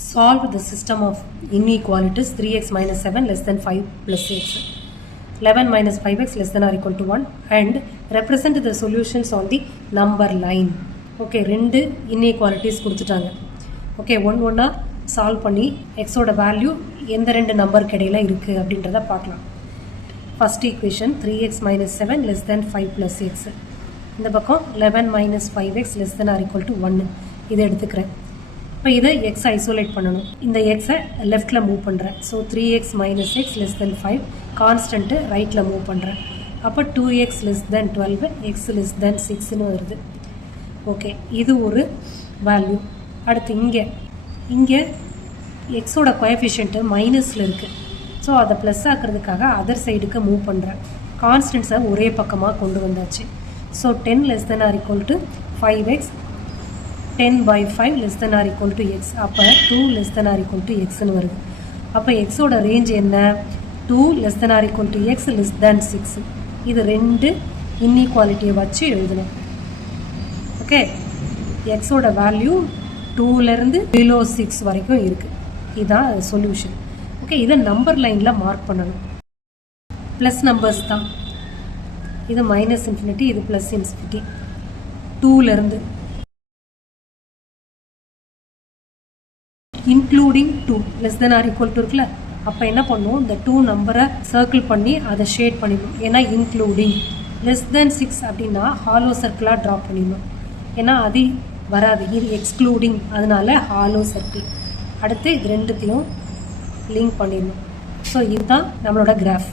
Solve the system of inequalities 3x minus 7 less than 5 plus 6, 11 minus 5x less than or equal to 1 and represent the solutions on the number line. Okay, ரெண்டு inequalities கொடுத்துட்டாங்க. Okay, ஒன்னா solve பண்ணி x ஓட value எந்த ரெண்டு நம்பருக்கு இடையில இருக்கு அப்படின்றத பார்க்கலாம். First equation 3x minus 7 less than 5 plus x. இந்த பக்கம் 11 minus 5x less than or equal to 1. இதை எடுத்துக்கிறேன். இப்போ இதை x ஐசோலேட் பண்ணணும். இந்த x லெஃப்டில் மூவ் பண்ணுறேன். So 3x minus x less than 5 constant ரைட்டில் மூவ் பண்ணுறேன். அப்போ 2x less than 12 x less than 6ன்னு வருது. ஓகே, இது ஒரு வேல்யூ. அடுத்து இங்கே எக்ஸோட கோஎஃபிஷியன்ட்டு மைனஸில் இருக்குது. ஸோ அதை ப்ளஸ் ஆக்கிறதுக்காக அதர் சைடுக்கு மூவ் பண்ணுறேன். கான்ஸ்டன்ட்ஸை ஒரே பக்கமாக கொண்டு வந்தாச்சு. So 10 less than or equal to 5x, 10 by 5 less than or equal to x. அப்போ 2 less than or equal to xன்னு வருது. அப்போ எக்ஸோட ரேஞ்ச் என்ன? 2 less than or equal to x less than 6. இது ரெண்டு இன்இக்வாலிட்டியை வச்சு எழுதணும். ஓகே, எக்ஸோட வேல்யூ 2லேருந்து பிலோ 6 வரைக்கும் இருக்குது. இதுதான் சொல்யூஷன். ஓகே, இதை நம்பர் லைனில் மார்க் பண்ணணும். ப்ளஸ் நம்பர்ஸ் தான். இது மைனஸ் இன்ஃபினிட்டி, இது ப்ளஸ் இன்ஃபினிட்டி. 2லேருந்து including 2 less than or equal to இருக்குல்ல, அப்போ என்ன பண்ணுவோம், இந்த 2 நம்பரை சர்க்கிள் பண்ணி அதை ஷேட் பண்ணிடணும். ஏன்னா இன்க்ளூடிங் லெஸ் தென் 6 அப்படின்னா ஹாலோ சர்க்கிளாக ட்ரா பண்ணிடணும். ஏன்னா அது வராது, இது எக்ஸ்க்ளூடிங், அதனால ஹாலோ சர்க்கிள். அடுத்து இது ரெண்டுத்தையும் லிங்க் பண்ணிடணும். ஸோ இதுதான் நம்மளோட கிராஃப்.